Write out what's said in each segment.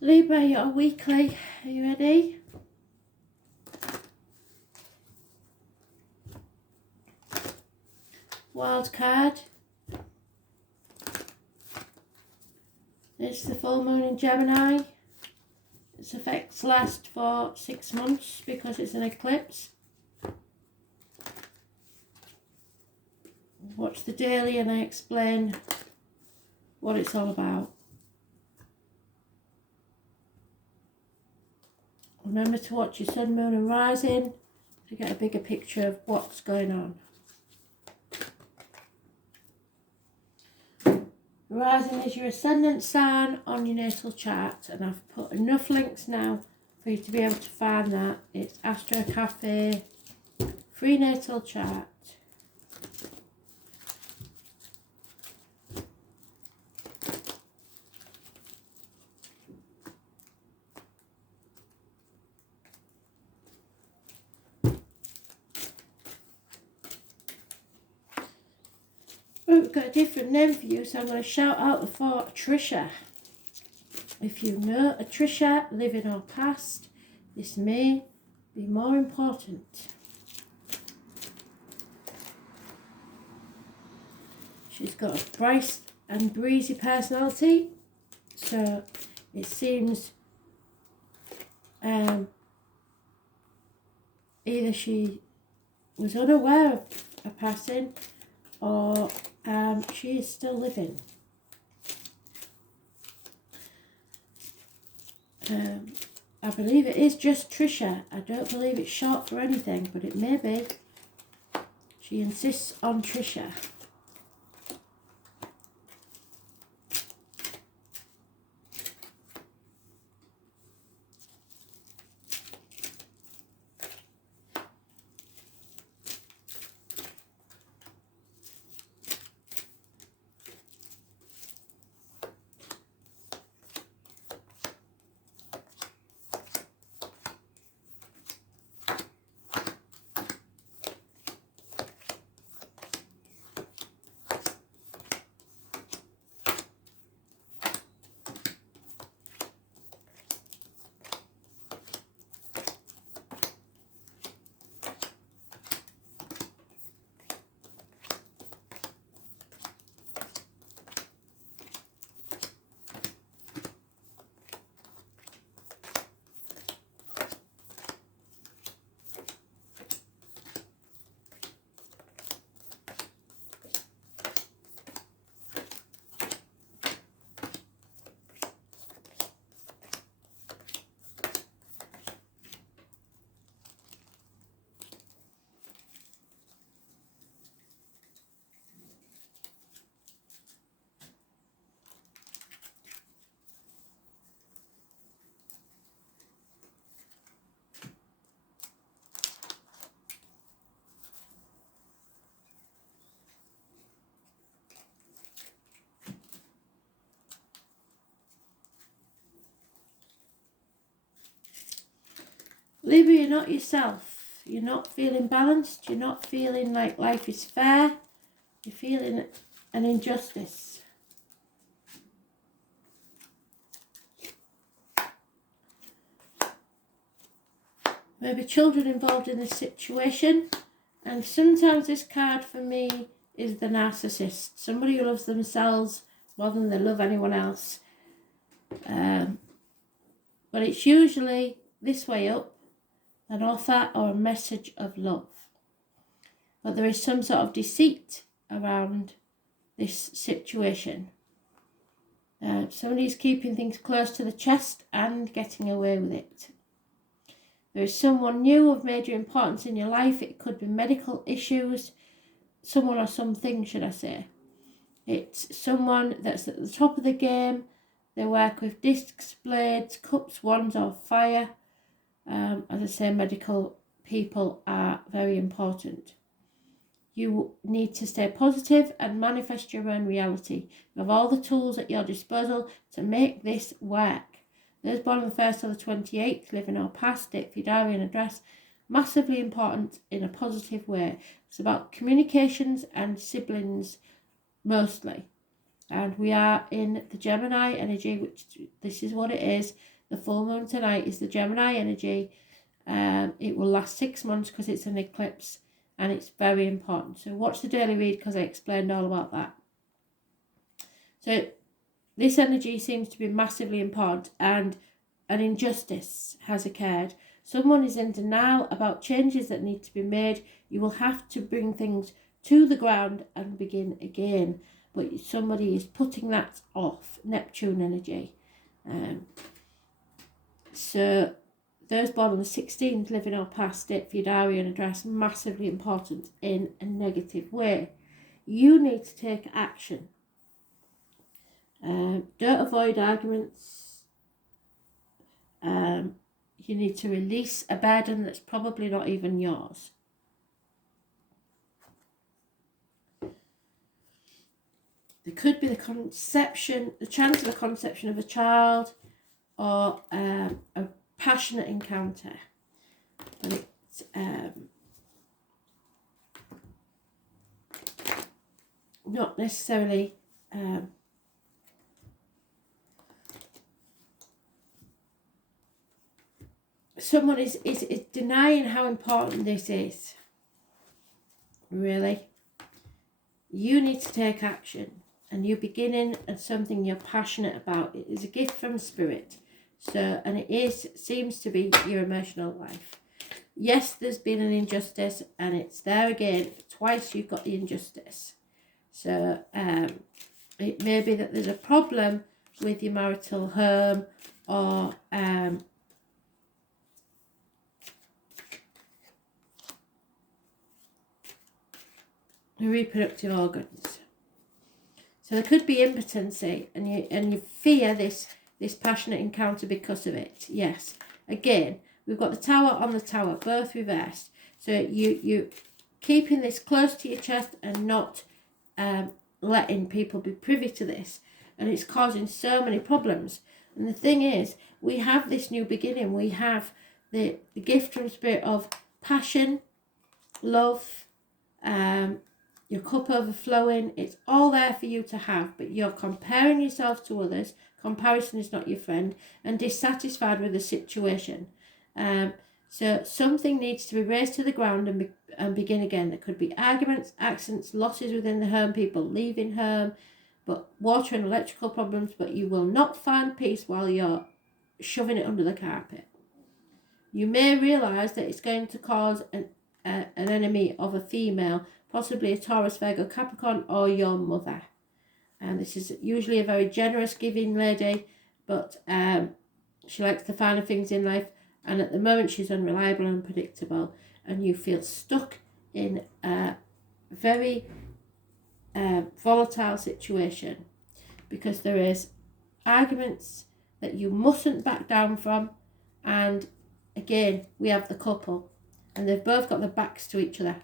Libra, your weekly. Are you ready? Wild card. It's the full moon in Gemini. Its effects last for 6 months because it's an eclipse. Watch the daily and I explain what it's all about. Remember to watch your sun, moon and rising to get a bigger picture of what's going on. Rising is your ascendant sign on your natal chart, and I've put enough links now for you to be able to find that. It's Astro Cafe, free natal chart. Oh, we've got a different name for you, so I'm going to shout out for Trisha. If you know a Trisha, living or past, this may be more important. She's got a bright and breezy personality, so it seems either she was unaware of a passing or she is still living. I believe it is just Trisha. I don't believe it's short for anything, but it may be. She insists on Trisha. Libra, you're not yourself. You're not feeling balanced. You're not feeling like life is fair. You're feeling an injustice. Maybe children involved in this situation. And sometimes this card for me is the narcissist. Somebody who loves themselves more than they love anyone else. But it's usually this way up, an offer or a message of love. But there is some sort of deceit around this situation. Somebody's keeping things close to the chest and getting away with it. There is someone new of major importance in your life. It could be medical issues, someone or something, should I say. It's someone that's at the top of the game. They work with discs, blades, cups, wands or fire. As I say, medical people are very important. You need to stay positive and manifest your own reality. You have all the tools at your disposal to make this work. Those born on the 1st or the 28th, living or past, date for your diary and address, massively important in a positive way. It's about communications and siblings mostly. And we are in the Gemini energy, which this is what it is. The full moon tonight is the Gemini energy. It will last 6 months because it's an eclipse, and it's very important. So watch the daily read because I explained all about that. So this energy seems to be massively important, and an injustice has occurred. Someone is in denial about changes that need to be made. You will have to bring things to the ground and begin again. But somebody is putting that off. Neptune energy. So those born on the 16th, living or past, date for your diary and address, massively important in a negative way. You need to take action. Don't avoid arguments. You need to release a burden that's probably not even yours. There could be the chance of a conception of a child, or a passionate encounter. But it's not necessarily someone is denying how important this is. Really, you need to take action, and you're beginning at something you're passionate about. It is a gift from spirit. So, and it seems to be your emotional life. Yes, there's been an injustice, and it's there again. Twice you've got the injustice. So it may be that there's a problem with your marital home, or the reproductive organs. So there could be impotency, and you fear this passionate encounter because of it. Yes. Again, we've got the Tower on the Tower, both reversed. So you keeping this close to your chest and not letting people be privy to this. And it's causing so many problems. And the thing is, we have this new beginning. We have the gift from spirit of passion, love, your cup overflowing. It's all there for you to have, but you're comparing yourself to others. Comparison is not your friend, and dissatisfied with the situation. So something needs to be raised to the ground and begin again. There could be arguments, accidents, losses within the home, people leaving home, but water and electrical problems, but you will not find peace while you're shoving it under the carpet. You may realise that it's going to cause an enemy of a female, possibly a Taurus, Virgo, Capricorn, or your mother. And this is usually a very generous, giving lady, but she likes the finer things in life. And at the moment, she's unreliable and unpredictable. And you feel stuck in a very volatile situation, because there is arguments that you mustn't back down from. And again, we have the couple, and they've both got their backs to each other.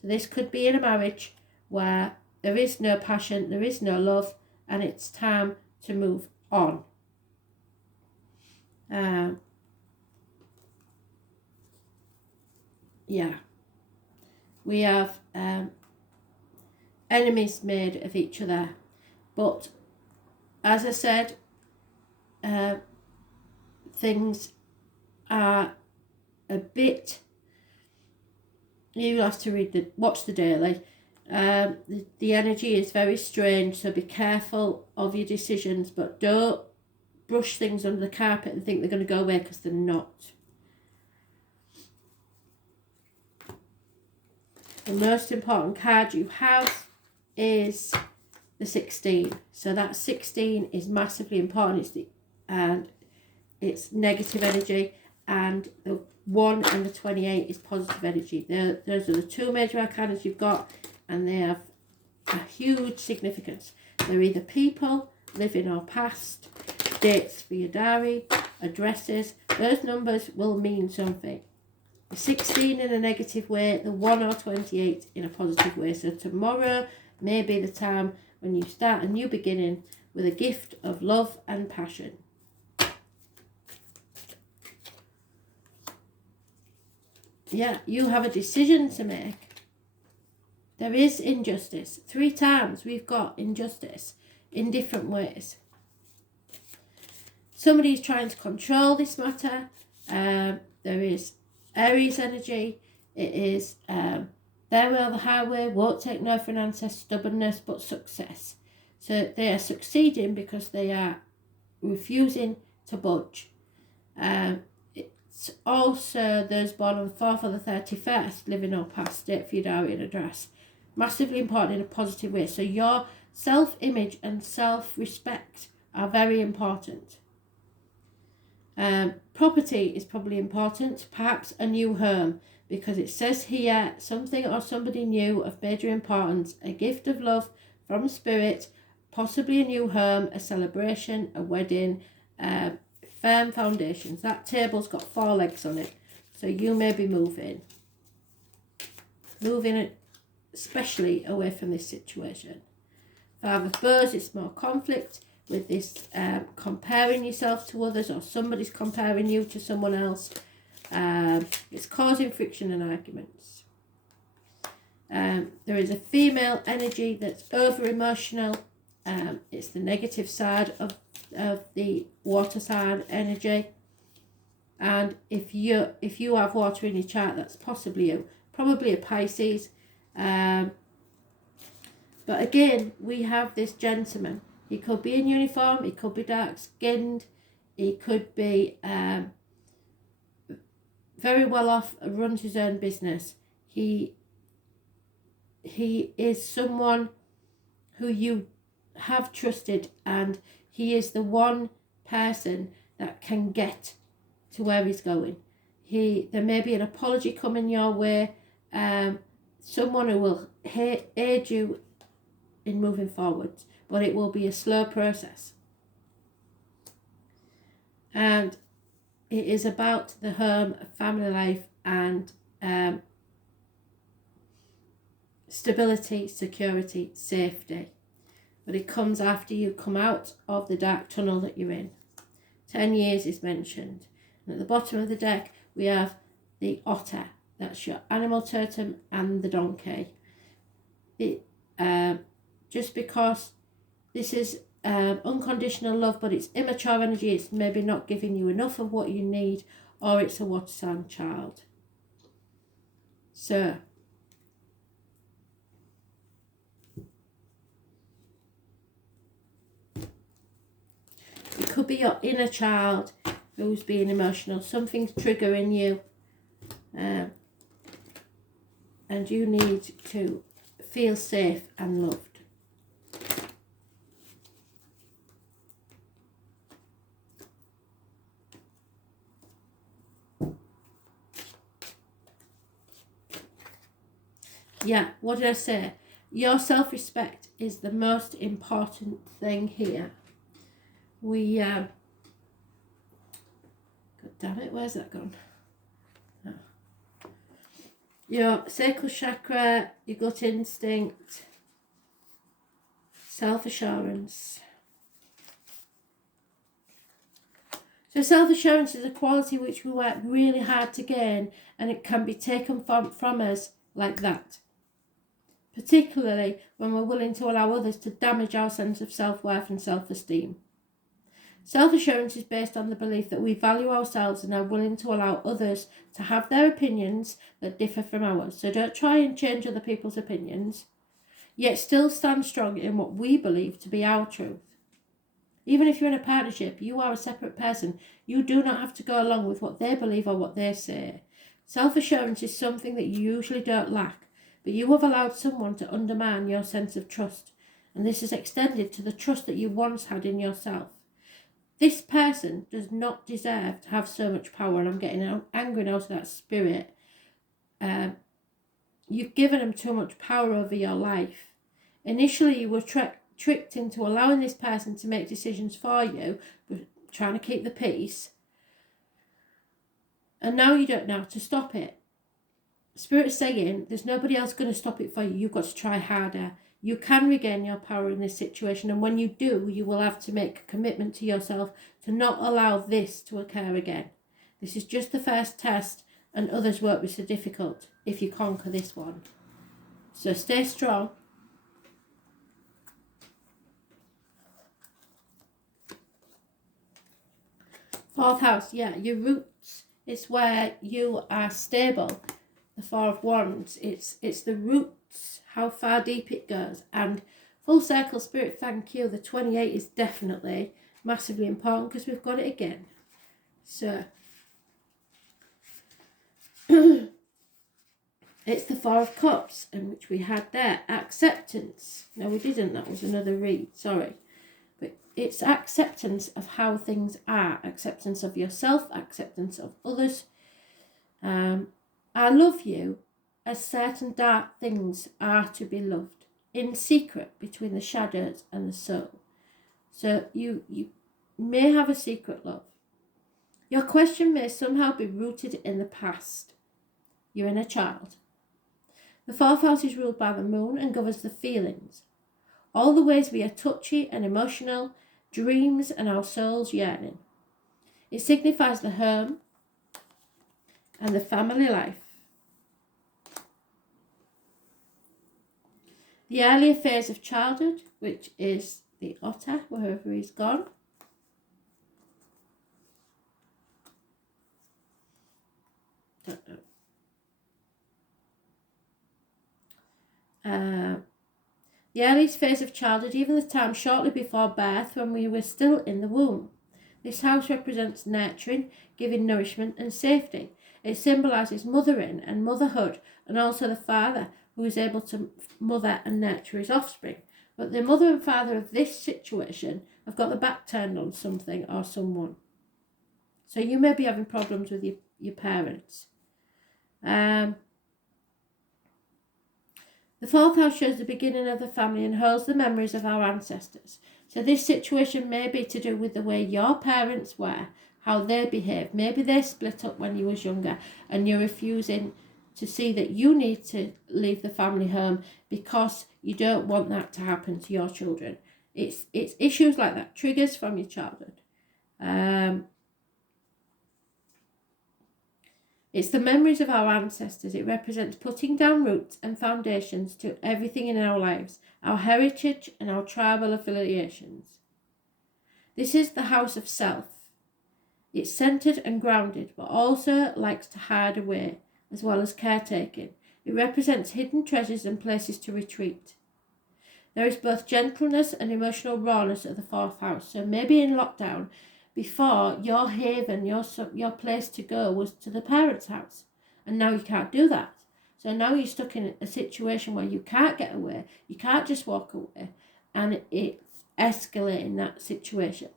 So this could be in a marriage where there is no passion, there is no love, and it's time to move on. Yeah. We have enemies made of each other. But as I said, things are a bit... You have to watch the daily. The energy is very strange, so be careful of your decisions, but don't brush things under the carpet and think they're going to go away, because they're not. The most important card you have is the 16. So that 16 is massively important. It's negative energy, and the 1 and the 28 is positive energy. Those are the two major arcana you've got, and they have a huge significance. They're either people, living or past, dates for your diary, addresses. Those numbers will mean something. The 16 in a negative way, the 1 or 28 in a positive way. So tomorrow may be the time when you start a new beginning with a gift of love and passion. Yeah, you have a decision to make. There is injustice. 3 times we've got injustice. in different ways. Somebody is trying to control this matter. There is Aries energy. It is their way or the highway, won't take no for an answer, stubbornness but success. So they are succeeding because they are refusing to budge. It's also those born on the 4th or the 31st, living or past, date for your diary and address. Massively important in a positive way. So your self-image and self-respect are very important. Property is probably important, perhaps a new home, because it says here something or somebody new of major importance, a gift of love from spirit, possibly a new home, a celebration, a wedding, firm foundations. That table's got 4 legs on it, so you may be moving especially away from this situation. 5 of Bows, it's more conflict with this comparing yourself to others, or somebody's comparing you to someone else. It's causing friction and arguments. There is a female energy that's over emotional. It's the negative side of the water sign energy. And if you have water in your chart, that's possibly you, probably a Pisces. But again, we have this gentleman. He could be in uniform, he could be dark skinned, he could be very well off, runs his own business. He is someone who you have trusted, and he is the one person that can get to where he's going. There may be an apology coming your way, someone who will aid you in moving forward, but it will be a slow process. And it is about the home, family life, and stability, security, safety. But it comes after you come out of the dark tunnel that you're in. 10 years is mentioned. And at the bottom of the deck, we have the otter. That's your animal totem, and the donkey. Just because this is unconditional love, but it's immature energy, it's maybe not giving you enough of what you need, or it's a water sign child. So it could be your inner child who's being emotional. Something's triggering you, and you need to feel safe and loved. Yeah, what did I say? Your self-respect is the most important thing here. God damn it, where's that gone? Oh. Your sacral chakra, your gut instinct, self-assurance. So self-assurance is a quality which we work really hard to gain, and it can be taken from us like that. Particularly when we're willing to allow others to damage our sense of self-worth and self-esteem. Self-assurance is based on the belief that we value ourselves and are willing to allow others to have their opinions that differ from ours. So don't try and change other people's opinions, yet still stand strong in what we believe to be our truth. Even if you're in a partnership, you are a separate person. You do not have to go along with what they believe or what they say. Self-assurance is something that you usually don't lack, but you have allowed someone to undermine your sense of trust, and this is extended to the trust that you once had in yourself. This person does not deserve to have so much power, and I'm getting angry now to that spirit. You've given them too much power over your life. Initially, you were tricked into allowing this person to make decisions for you, trying to keep the peace, and now you don't know how to stop it. Spirit's saying there's nobody else going to stop it for you. You've got to try harder. You can regain your power in this situation, and when you do, you will have to make a commitment to yourself to not allow this to occur again. This is just the first test, and others won't be so difficult if you conquer this one. So stay strong. Fourth house, yeah, your roots. It's where you are stable. The Four of Wands, it's the roots, how far deep it goes. And full circle spirit, thank you. The 28 is definitely massively important because we've got it again. So it's the Four of Cups, and which we had there. Acceptance. No, we didn't. That was another read. Sorry. But it's acceptance of how things are. Acceptance of yourself. Acceptance of others. I love you as certain dark things are to be loved. In secret between the shadows and the soul. So you may have a secret love. Your question may somehow be rooted in the past. You're in a child. The fourth house is ruled by the moon and governs the feelings. All the ways we are touchy and emotional, dreams and our souls yearning. It signifies the home and the family life. The earlier phase of childhood, which is the otter, wherever he's gone. Don't know. The earliest phase of childhood, even the time shortly before birth when we were still in the womb. This house represents nurturing, giving nourishment and safety. It symbolises mothering and motherhood, and also the father who is able to mother and nurture his offspring. But the mother and father of this situation have got the back turned on something or someone. So you may be having problems with your parents. The fourth house shows the beginning of the family and holds the memories of our ancestors. So this situation may be to do with the way your parents were, how they behaved. Maybe they split up when you was younger and you're refusing to see that you need to leave the family home because you don't want that to happen to your children. It's issues like that, triggers from your childhood. It's the memories of our ancestors. It represents putting down roots and foundations to everything in our lives, our heritage and our tribal affiliations. This is the house of self. It's centered and grounded, but also likes to hide away, as well as caretaking. It represents hidden treasures and places to retreat. There is both gentleness and emotional rawness at the fourth house. So maybe in lockdown, before, your haven, your place to go was to the parents' house. And now you can't do that. So now you're stuck in a situation where you can't get away. You can't just walk away. And it's escalating that situation.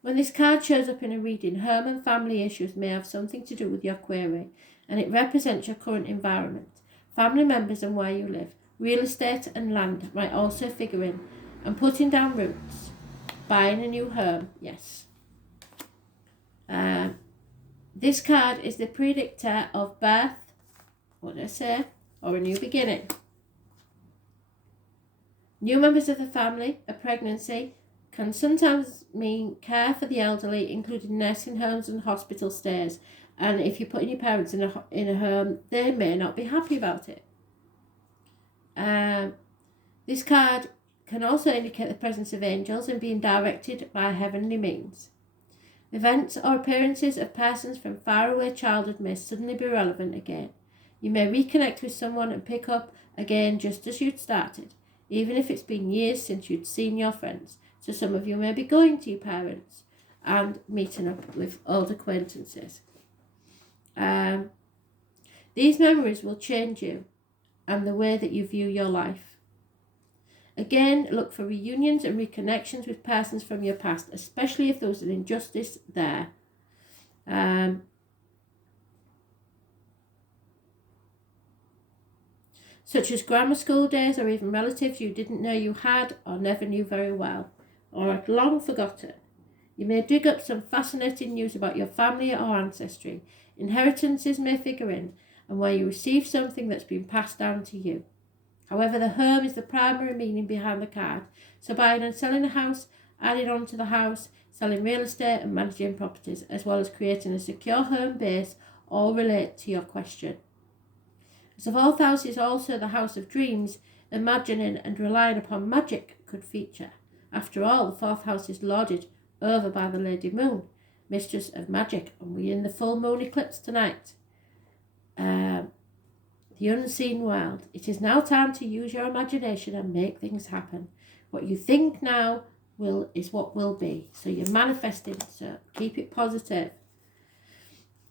When this card shows up in a reading, home and family issues may have something to do with your query. And it represents your current environment. Family members and where you live. Real estate and land might also figure in. And putting down roots. Buying a new home, yes. This card is the predictor of birth, what did I say, or a new beginning. New members of the family, a pregnancy, can sometimes mean care for the elderly, including nursing homes and hospital stays. And if you're putting your parents in a home, they may not be happy about it. This card can also indicate the presence of angels and being directed by heavenly means. Events or appearances of persons from faraway childhood may suddenly be relevant again. You may reconnect with someone and pick up again just as you'd started, even if it's been years since you'd seen your friends. So some of you may be going to your parents and meeting up with old acquaintances. These memories will change you and the way that you view your life. Again, look for reunions and reconnections with persons from your past, especially if there was an injustice there. Such as grammar school days or even relatives you didn't know you had or never knew very well, or had long forgotten. You may dig up some fascinating news about your family or ancestry. Inheritances may figure in, and where you receive something that's been passed down to you. However, the home is the primary meaning behind the card. So buying and selling a house, adding on to the house, selling real estate and managing properties, as well as creating a secure home base, all relate to your question. As the fourth house is also the house of dreams, imagining and relying upon magic could feature. After all, the fourth house is lorded over by the Lady Moon. mistress of magic, and we're in the full moon eclipse tonight. The unseen world. It is now time to use your imagination and make things happen. What you think now is what will be. So you're manifesting, so keep it positive.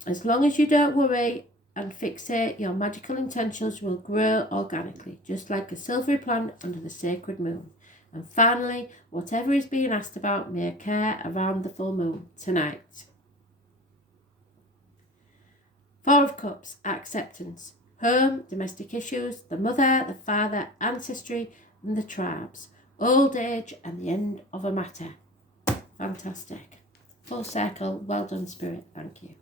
As long as you don't worry and fixate, your magical intentions will grow organically, just like a silvery plant under the sacred moon. And finally, whatever is being asked about may occur around the full moon tonight. Four of Cups, acceptance. Home, domestic issues, the mother, the father, ancestry, and the tribes. Old age and the end of a matter. Fantastic. Full circle. Well done, Spirit. Thank you.